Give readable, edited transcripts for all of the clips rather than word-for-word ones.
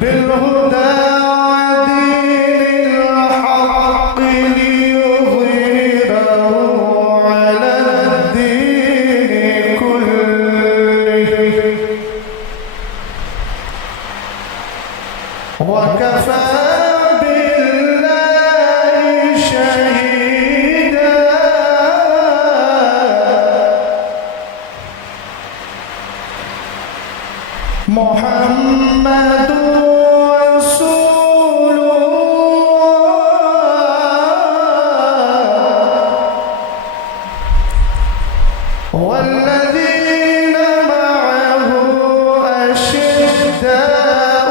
بالهدى ودين الحق ليظهره على الدين كله وكفى بالله شهيدا محمد والذين معه أشداء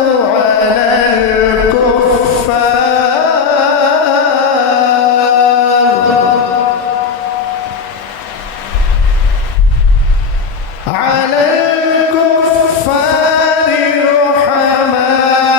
على الكفار رحماء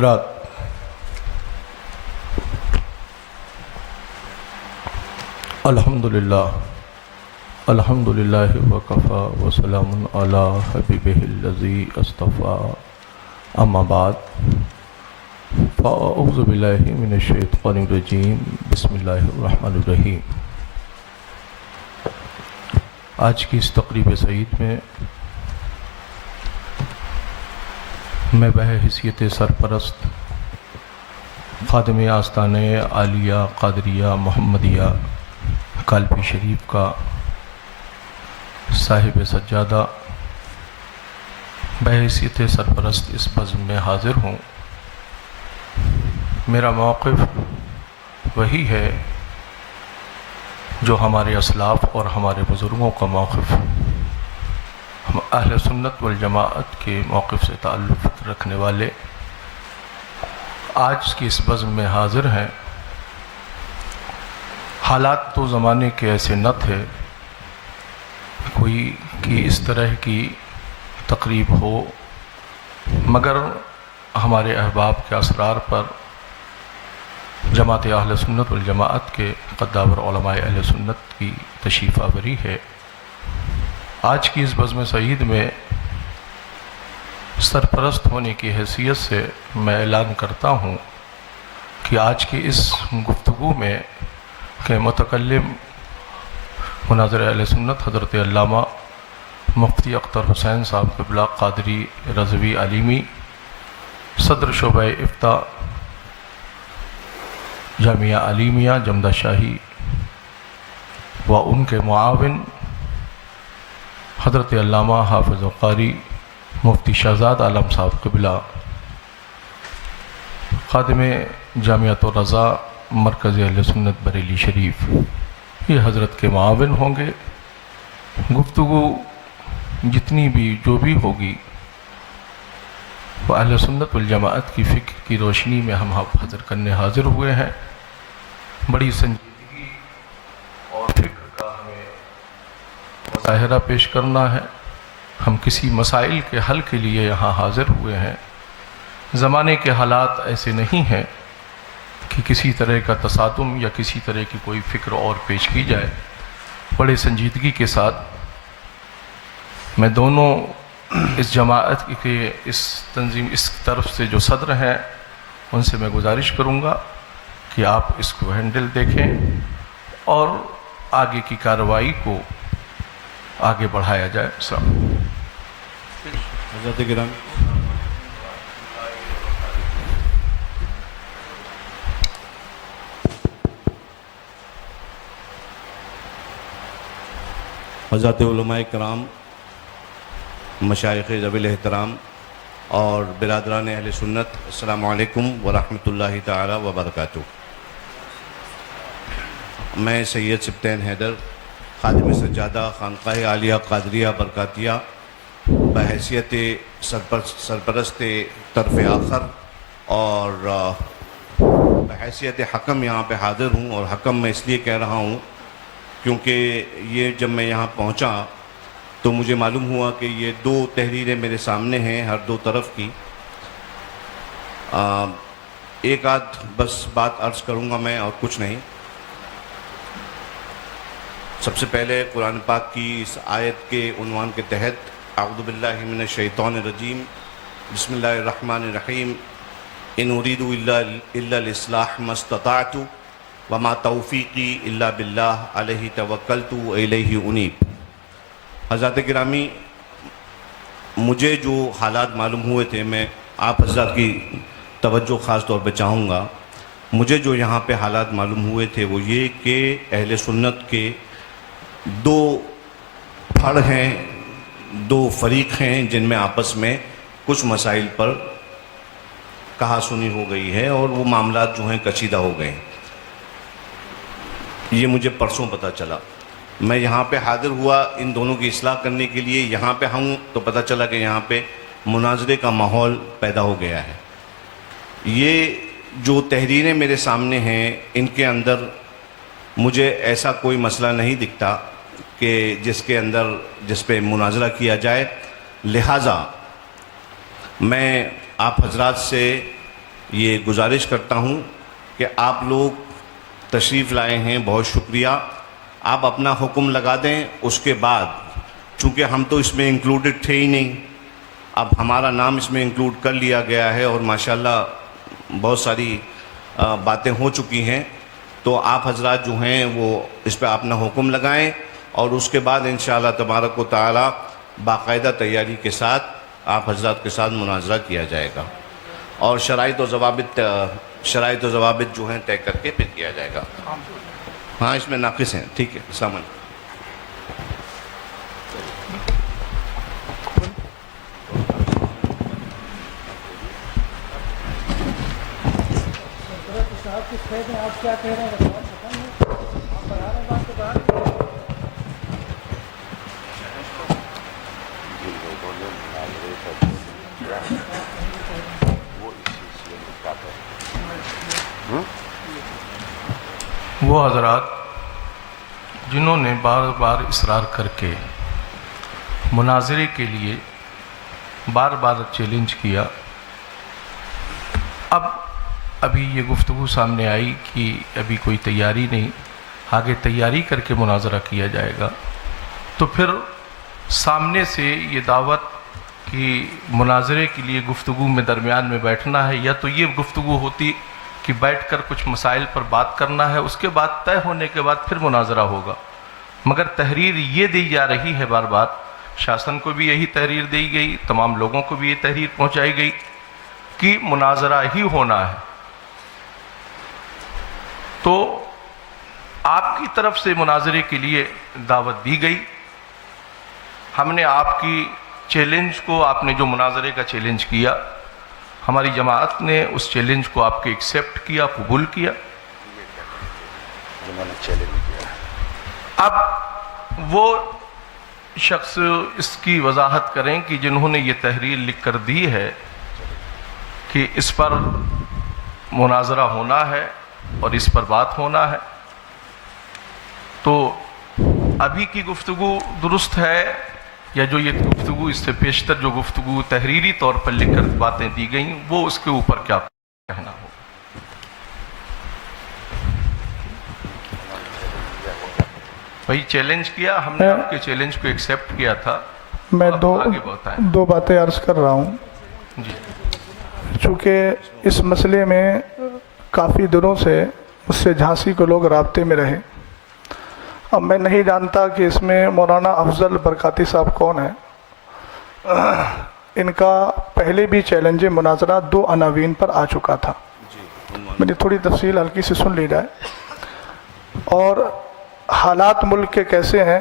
حضرات، الحمدللہ وکفا وسلام علی حبیبہ الذی اصطفیٰ، اما بعد فاعوذ باللہ من الشیطان الرجیم، بسم اللہ الرحمن الرحیم۔ آج کی اس تقریب سعید میں میں بحیثیت سرپرست خادم آستانہ عالیہ قادریہ محمدیہ کالپی شریف کا صاحب سجادہ بحیثیت سرپرست اس بزم میں حاضر ہوں۔ میرا موقف وہی ہے جو ہمارے اسلاف اور ہمارے بزرگوں کا موقف، ہم اہل سنت والجماعت کے موقف سے تعلق رکھنے والے آج کی اس بزم میں حاضر ہیں۔ حالات تو زمانے کے ایسے نہ تھے کوئی کہ اس طرح کی تقریب ہو، مگر ہمارے احباب کے اسرار پر جماعت اہل سنت والجماعت کے قداور علماء اہل سنت کی تشریف آوری ہے۔ آج کی اس بزم سعید میں سرپرست ہونے کی حیثیت سے میں اعلان کرتا ہوں کہ آج کی اس گفتگو میں کہ متکلم مناظر اہل سنت حضرت علامہ مفتی اختر حسین صاحب قبلہ قادری رضوی علیمی، صدر شعبہ افتاء جامعہ علیمیہ جمدہ شاہی، و ان کے معاون حضرت علامہ حافظ و قاری مفتی شہزاد عالم صاحب قبلہ، خادم جامعۃ الرضا مرکز اہل سنت بریلی شریف، یہ حضرت کے معاون ہوں گے۔ گفتگو جتنی بھی جو بھی ہوگی وہ اہل سنت والجماعت کی فکر کی روشنی میں ہم حاضر کرنے حاضر ہوئے ہیں۔ بڑی سنجیدگی اور فکر کا ہمیں مظاہرہ پیش کرنا ہے۔ ہم کسی مسائل کے حل کے لیے یہاں حاضر ہوئے ہیں۔ زمانے کے حالات ایسے نہیں ہیں کہ کسی طرح کا تصادم یا کسی طرح کی کوئی فکر اور پیش کی جائے۔ بڑے سنجیدگی کے ساتھ میں دونوں اس جماعت کے اس تنظیم اس طرف سے جو صدر ہیں ان سے میں گزارش کروں گا کہ آپ اس کو ہینڈل دیکھیں اور آگے کی کارروائی کو آگے بڑھایا جائے۔ السلام علیکم۔ حضرت گرامی، حضرات علماء کرام، مشائخ ذوی الاحترام اور برادران اہل سنت، السلام علیکم ورحمۃ اللہ تعالی وبرکاتہ۔ میں سید سبطین حیدر، خادم سجادہ خانقاہ عالیہ قادریہ برکاتیہ، بحیثیت سرپرست طرف آخر اور بحیثیت حکم یہاں پہ حاضر ہوں، اور حکم میں اس لیے کہہ رہا ہوں کیونکہ یہ جب میں یہاں پہنچا تو مجھے معلوم ہوا کہ یہ دو تحریریں میرے سامنے ہیں ہر دو طرف کی۔ ایک آدھ بس بات عرض کروں گا میں اور کچھ نہیں۔ سب سے پہلے قرآن پاک کی اس آیت کے عنوان کے تحت اعوذ باللہ من الشیطان الرجیم، بسم اللہ الرحمن الرحیم، ان اريد الا الاصلاح ما استطعت وما توفیقی الا باللہ علیہ توکلت والیہ انیب۔ حضرات گرامی، مجھے جو حالات معلوم ہوئے تھے، میں آپ حضرات کی توجہ خاص طور پہ چاہوں گا۔ مجھے جو یہاں پہ حالات معلوم ہوئے تھے وہ یہ کہ اہل سنت کے دو پھڑ ہیں، دو فریق ہیں جن میں آپس میں کچھ مسائل پر کہا سنی ہو گئی ہے اور وہ معاملات جو ہیں کشیدہ ہو گئے ہیں۔ یہ مجھے پرسوں پتہ چلا۔ میں یہاں پہ حاضر ہوا ان دونوں کی اصلاح کرنے کے لیے، یہاں پہ ہوں تو پتہ چلا کہ یہاں پہ مناظرے کا ماحول پیدا ہو گیا ہے۔ یہ جو تحریریں میرے سامنے ہیں ان کے اندر مجھے ایسا کوئی مسئلہ نہیں دکھتا کہ جس پہ مناظرہ کیا جائے، لہٰذا میں آپ حضرات سے یہ گزارش کرتا ہوں کہ آپ لوگ تشریف لائے ہیں، بہت شکریہ. آپ اپنا حکم لگا دیں، اس کے بعد چونکہ ہم تو اس میں انکلوڈڈ تھے ہی نہیں، اب ہمارا نام اس میں انکلوڈ کر لیا گیا ہے اور ماشاءاللہ بہت ساری باتیں ہو چکی ہیں. تو آپ حضرات جو ہیں وہ اس پہ اپنا حکم لگائیں اور اس کے بعد انشاءاللہ تبارک و تعالی باقاعدہ تیاری کے ساتھ آپ حضرات کے ساتھ مناظرہ کیا جائے گا اور شرائط و ضوابط جو ہیں طے کر کے پھر کیا جائے گا. ہاں اس میں ناقص ہیں. ٹھیک ہے. السلام علیکم. وہ حضرات جنہوں نے بار بار اصرار کر کے مناظرے کے لیے بار بار چیلنج کیا، ابھی یہ گفتگو سامنے آئی کہ ابھی کوئی تیاری نہیں، آگے تیاری کر کے مناظرہ کیا جائے گا، تو پھر سامنے سے یہ دعوت کہ مناظرے کے لیے گفتگو میں درمیان میں بیٹھنا ہے، یا تو یہ گفتگو ہوتی کہ بیٹھ کر کچھ مسائل پر بات کرنا ہے، اس کے بعد طے ہونے کے بعد پھر مناظرہ ہوگا. مگر تحریر یہ دی جا رہی ہے بار بار، شاسن کو بھی یہی تحریر دی گئی، تمام لوگوں کو بھی یہ تحریر پہنچائی گئی کہ مناظرہ ہی ہونا ہے. تو آپ کی طرف سے مناظرے کے لیے دعوت دی گئی. ہم نے آپ کی چیلنج کو، آپ نے جو مناظرے کا چیلنج کیا، ہماری جماعت نے اس چیلنج کو آپ کے ایکسیپٹ کیا، قبول کیا. اب وہ شخص اس کی وضاحت کریں کہ جنہوں نے یہ تحریر لکھ کر دی ہے کہ اس پر مناظرہ ہونا ہے اور اس پر بات ہونا ہے، تو ابھی کی گفتگو درست ہے یا جو یہ گفتگو اس سے پیشتر جو گفتگو تحریری طور پر لکھ کر باتیں دی گئیں، وہ اس کے اوپر کیا کہنا ہو؟ بھائی چیلنج کیا ہم نے، آپ کے چیلنج کو ایکسیپٹ کیا تھا. میں آگے بتائیں. دو باتیں عرض کر رہا ہوں. جی. چونکہ اس مسئلے میں کافی دنوں سے مجھ سے جھانسی کے لوگ رابطے میں رہے. اب میں نہیں جانتا کہ اس میں مولانا افضل برکاتی صاحب کون ہیں. ان کا پہلے بھی چیلنج مناظرہ 2 عناوین پر آ چکا تھا. میری تھوڑی تفصیل ہلکی سے سن لی جائے. اور حالات ملک کے کیسے ہیں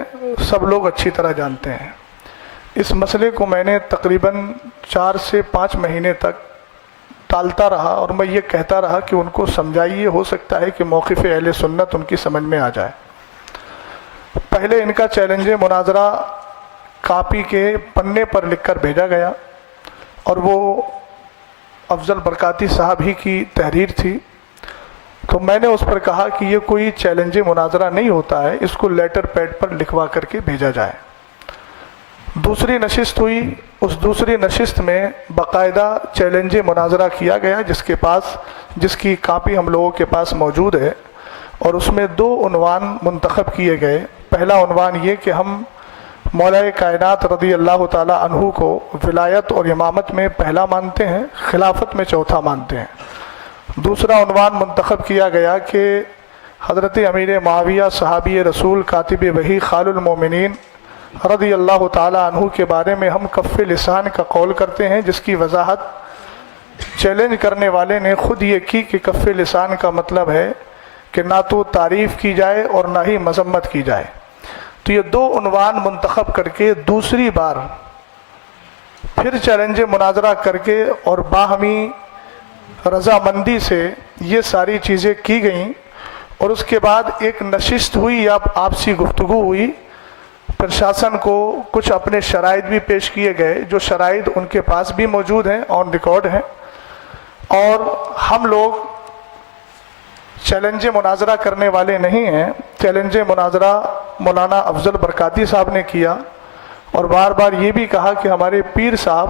سب لوگ اچھی طرح جانتے ہیں. اس مسئلے کو میں نے تقریباً 4 سے 5 مہینے تک ٹالتا رہا اور میں یہ کہتا رہا کہ ان کو سمجھائیے، ہو سکتا ہے کہ موقف اہل سنت ان کی سمجھ میں آ جائے. پہلے ان کا چیلنج مناظرہ کاپی کے پنے پر لکھ کر بھیجا گیا اور وہ افضل برکاتی صاحب ہی کی تحریر تھی. تو میں نے اس پر کہا کہ یہ کوئی چیلنج مناظرہ نہیں ہوتا ہے، اس کو لیٹر پیڈ پر لکھوا کر کے بھیجا جائے. دوسری نشست ہوئی. اس دوسری نشست میں باقاعدہ چیلنج مناظرہ کیا گیا جس کی کاپی ہم لوگوں کے پاس موجود ہے، اور اس میں 2 عنوان منتخب کیے گئے. پہلا عنوان یہ کہ ہم مولا کائنات رضی اللہ تعالی عنہ کو ولایت اور امامت میں پہلا مانتے ہیں، خلافت میں چوتھا مانتے ہیں. دوسرا عنوان منتخب کیا گیا کہ حضرت امیر معاویہ صحابی رسول کاتب وحی خال المومنین رضی اللہ تعالی عنہ کے بارے میں ہم کف لسان کا قول کرتے ہیں، جس کی وضاحت چیلنج کرنے والے نے خود یہ کی کہ کف لسان کا مطلب ہے کہ نہ تو تعریف کی جائے اور نہ ہی مذمت کی جائے. تو یہ 2 عنوان منتخب کر کے دوسری بار پھر چیلنج مناظرہ کر کے اور باہمی رضامندی سے یہ ساری چیزیں کی گئیں. اور اس کے بعد ایک نشست ہوئی یا آپسی گفتگو ہوئی. پرشاسن کو کچھ اپنے شرائط بھی پیش کیے گئے، جو شرائط ان کے پاس بھی موجود ہیں، آن ریکارڈ ہیں. اور ہم لوگ چیلنج مناظرہ کرنے والے نہیں ہیں. چیلنج مناظرہ مولانا افضل برکاتی صاحب نے کیا اور بار بار یہ بھی کہا کہ ہمارے پیر صاحب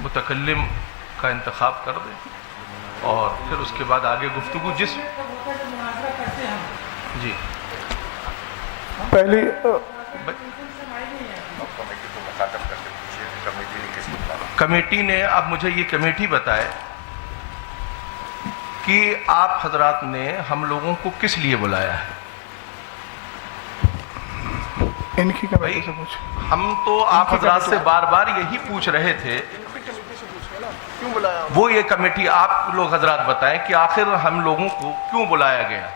متکلم کا انتخاب کر دیں اور پھر اس کے بعد آگے گفتگو جس جی پہلی کمیٹی نے اب مجھے یہ کمیٹی بتائے کہ آپ حضرات نے ہم لوگوں کو کس لیے بلایا ہے؟ ان کی کمیٹی سے پوچھ. ہم تو آپ حضرات سے بار بار یہی پوچھ رہے تھے، کیوں بلایا؟ وہ یہ کمیٹی آپ لوگ حضرات بتائیں کہ آخر ہم لوگوں کو کیوں بلایا گیا؟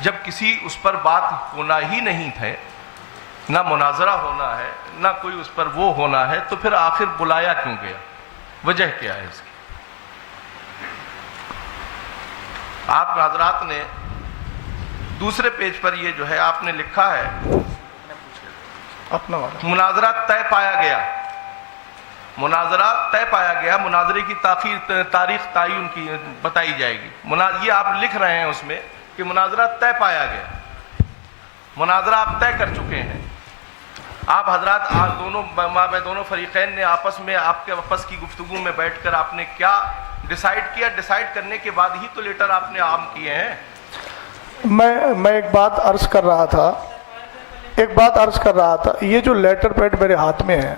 جب کسی اس پر بات ہونا ہی نہیں تھے، نہ مناظرہ ہونا ہے، نہ کوئی اس پر وہ ہونا ہے، تو پھر آخر بلایا کیوں گیا؟ وجہ کیا ہے اس کی؟ آپ حضرات نے دوسرے پیج پر یہ جو ہے آپ نے لکھا ہے اپنا والا مناظرہ طے پایا گیا، مناظرہ طے پایا گیا، مناظرے کی تاریخ تعین کی بتائی جائے گی. یہ آپ لکھ رہے ہیں اس میں کہ مناظرہ طے پایا گیا، مناظرہ آپ طے کر چکے ہیں. آپ حضرات دونوں فریقین نے آپس میں آپ کے آپس کی گفتگو میں بیٹھ کر آپ نے کیا ڈیسائیڈ کیا؟ ڈیسائیڈ کرنے کے بعد ہی تو لیٹر آپ نے عام کیے ہیں. میں ایک بات عرض کر رہا تھا، یہ جو لیٹر پیڈ میرے ہاتھ میں ہے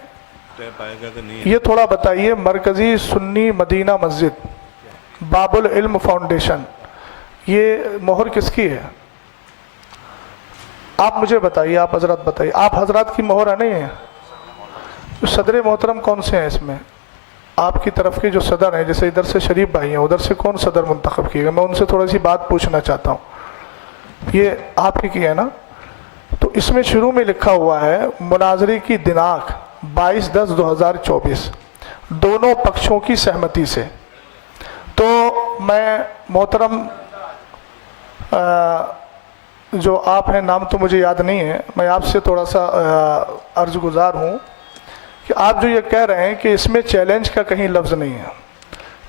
طے پائے گا کہ نہیں؟ یہ تھوڑا بتائیے. مرکزی سنی مدینہ مسجد باب العلم فاؤنڈیشن، یہ مہر کس کی ہے؟ آپ مجھے بتائیے، آپ حضرات بتائیے. آپ حضرات کی مہر ہے نہیں ہے؟ صدر محترم کون سے ہیں اس میں؟ آپ کی طرف کے جو صدر ہیں، جیسے ادھر سے شریف بھائی ہیں، ادھر سے کون صدر منتخب کیے گا؟ میں ان سے تھوڑی سی بات پوچھنا چاہتا ہوں. یہ آپ ہی کی ہے نا؟ تو اس میں شروع میں لکھا ہوا ہے مناظرے کی دناک 22/10/2024 دونوں پکشوں کی سہمتی سے. تو میں محترم جو آپ ہیں، نام تو مجھے یاد نہیں ہے، میں آپ سے تھوڑا سا عرض گزار ہوں کہ آپ جو یہ کہہ رہے ہیں کہ اس میں چیلنج کا کہیں لفظ نہیں ہے.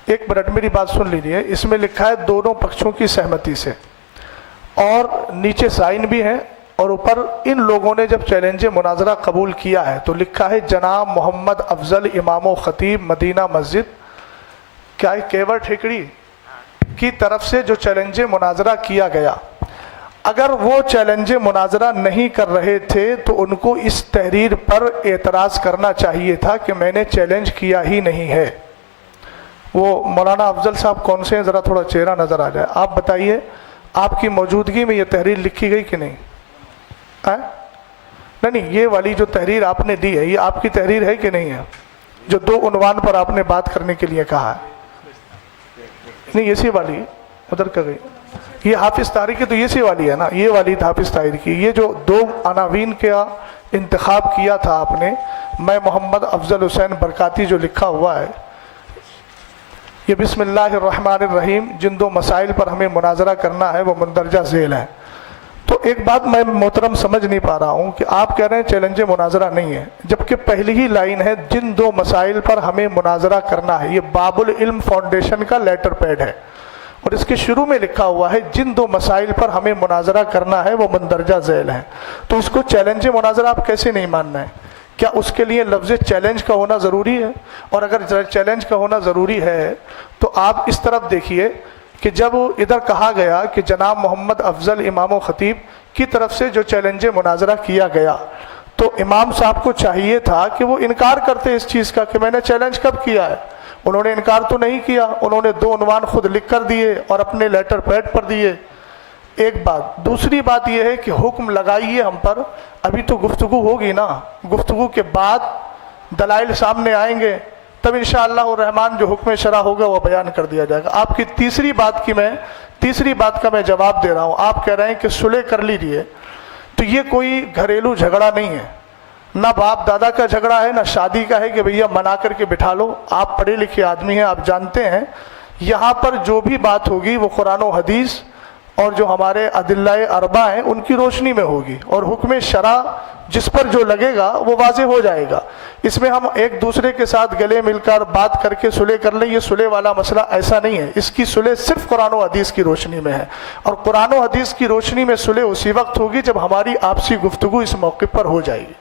ایک منٹ میری بات سن لیجیے. اس میں لکھا ہے دونوں پکشوں کی سہمتی سے، اور نیچے سائن بھی ہے، اور اوپر ان لوگوں نے جب چیلنج مناظرہ قبول کیا ہے تو لکھا ہے جناب محمد افضل امام و خطیب مدینہ مسجد کیا کیور ٹھیکڑی کی طرف سے جو چیلنج مناظرہ کیا گیا. اگر وہ چیلنج مناظرہ نہیں کر رہے تھے تو ان کو اس تحریر پر اعتراض کرنا چاہیے تھا کہ میں نے چیلنج کیا ہی نہیں ہے. وہ مولانا افضل صاحب کون سے ہیں؟ ذرا تھوڑا چہرہ نظر آ جائے. آپ بتائیے، آپ کی موجودگی میں یہ تحریر لکھی گئی کہ نہیں؟ نہیں، یہ والی جو تحریر آپ نے دی ہے یہ آپ کی تحریر ہے کہ نہیں ہے؟ جو 2 عنوان پر آپ نے بات کرنے کے لیے کہا ہے. نہیں، اسی والی ادھر کا گئی. یہ حافظ طاہری کی تو اسی والی ہے نا، یہ والی حافظ طاہری کی. یہ جو 2 عناوین کا انتخاب کیا تھا آپ نے، میں محمد افضل حسین برکاتی جو لکھا ہوا ہے، یہ بسم اللہ الرحمن الرحیم، جن 2 مسائل پر ہمیں مناظرہ کرنا ہے وہ مندرجہ ذیل ہے. تو ایک بات میں محترم سمجھ نہیں پا رہا ہوں کہ آپ کہہ رہے ہیں چیلنج مناظرہ نہیں ہے، جبکہ پہلی ہی لائن ہے جن 2 مسائل پر ہمیں مناظرہ کرنا ہے. یہ باب العلم فاؤنڈیشن کا لیٹر پیڈ ہے، اور اس کے شروع میں لکھا ہوا ہے جن 2 مسائل پر ہمیں مناظرہ کرنا ہے وہ مندرجہ ذیل ہیں. تو اس کو چیلنج مناظرہ آپ کیسے نہیں ماننا ہے؟ کیا اس کے لیے لفظ چیلنج کا ہونا ضروری ہے؟ اور اگر چیلنج کا ہونا ضروری ہے تو آپ اس طرف دیکھیے کہ جب ادھر کہا گیا کہ جناب محمد افضل امام و خطیب کی طرف سے جو چیلنج مناظرہ کیا گیا، تو امام صاحب کو چاہیے تھا کہ وہ انکار کرتے اس چیز کا کہ میں نے چیلنج کب کیا ہے. انہوں نے انکار تو نہیں کیا، انہوں نے 2 عنوان خود لکھ کر دیے اور اپنے لیٹر پیڈ پر دیے. ایک بات. دوسری بات یہ ہے کہ حکم لگائیے ہم پر. ابھی تو گفتگو ہوگی نا، گفتگو کے بعد دلائل سامنے آئیں گے، تب انشاءاللہ الرحمن جو حکم شرع ہوگا وہ بیان کر دیا جائے گا. آپ کی تیسری بات کا میں جواب دے رہا ہوں. آپ کہہ رہے ہیں کہ صلح کر لیجیے، تو یہ کوئی گھریلو جھگڑا نہیں ہے، نہ باپ دادا کا جھگڑا ہے، نہ شادی کا ہے کہ بھیا منا کر کے بٹھا لو. آپ پڑھے لکھے آدمی ہیں، آپ جانتے ہیں یہاں پر جو بھی بات ہوگی وہ قرآن و حدیث اور جو ہمارے ادلہ اربع ہیں ان کی روشنی میں ہوگی، اور حکم شرع جس پر جو لگے گا وہ واضح ہو جائے گا. اس میں ہم ایک دوسرے کے ساتھ گلے مل کر بات کر کے صلح کر لیں، یہ صلح والا مسئلہ ایسا نہیں ہے. اس کی صلح صرف قرآن و حدیث کی روشنی میں ہے، اور قرآن و حدیث کی روشنی میں صلح اسی وقت ہوگی جب ہماری آپسی گفتگو اس موقع پر ہو جائے گی.